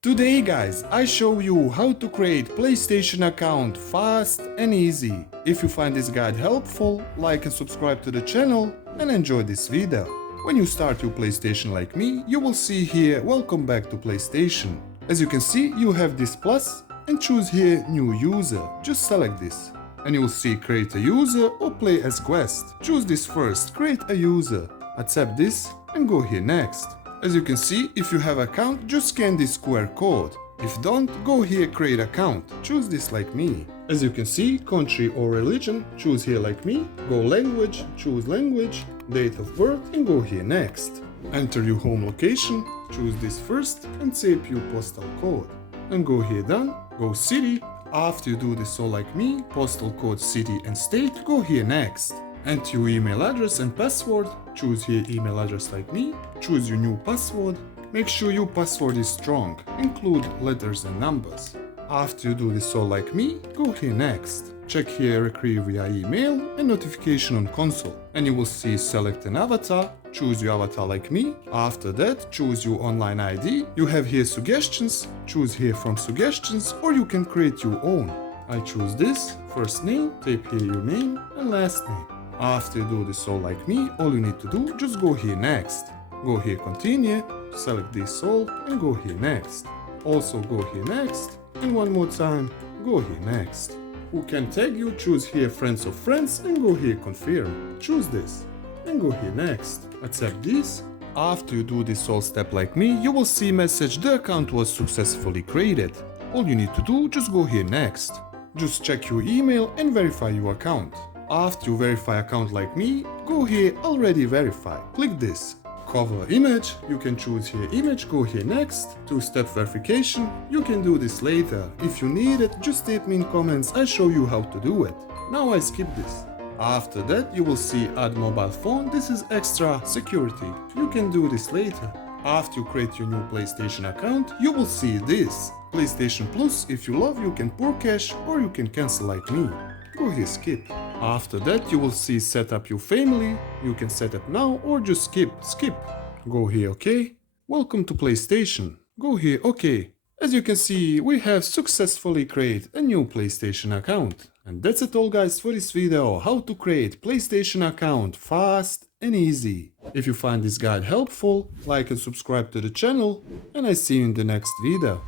Today guys, I show you how to create PlayStation account fast and easy. If you find this guide helpful, like and subscribe to the channel and enjoy this video. When you start your PlayStation like me, you will see here welcome back to PlayStation. As you can see, you have this plus and choose here new user. Just select this. And you will see create a user or play as guest. Choose this first, create a user. Accept this and go here next. As you can see, if you have account, just scan this QR code. If don't, go here create account. Choose this like me. As you can see, country or religion, choose here like me. Go language, choose language, date of birth and go here next. Enter your home location, choose this first and save your postal code. And go here done, go city. After you do this all like me, postal code, city and state, go here next. Enter your email address and password, choose here email address like me, choose your new password, make sure your password is strong, include letters and numbers. After you do this all like me, go here next. Check here receive via email and notification on console. And you will see select an avatar, choose your avatar like me. After that, choose your online ID. You have here suggestions, choose here from suggestions or you can create your own. I choose this, first name, type here your name and last name. After you do this all like me, all you need to do, just go here next. Go here continue, select this all and go here next. Also go here next and one more time, go here next. Who can tag you, choose here friends of friends and go here confirm. Choose this and go here next. Accept this. After you do this all step like me, you will see message the account was successfully created. All you need to do, just go here next. Just check your email and verify your account. After you verify account like me, go here already verify. Click this. Cover image, you can choose here image, go here next. Two-step verification, you can do this later. If you need it, just type me in comments, I show you how to do it. Now I skip this. After that you will see add mobile phone, this is extra security. You can do this later. After you create your new PlayStation account, you will see this. PlayStation Plus, if you love, you can pour cash or you can cancel like me. Go here skip. After that you will see set up your family, you can set up now or just skip. Go here OK. Welcome to PlayStation. Go here OK. As you can see, we have successfully created a new PlayStation account. And that's it all guys for this video, how to create PlayStation account fast and easy. If you find this guide helpful, like and subscribe to the channel and I see you in the next video.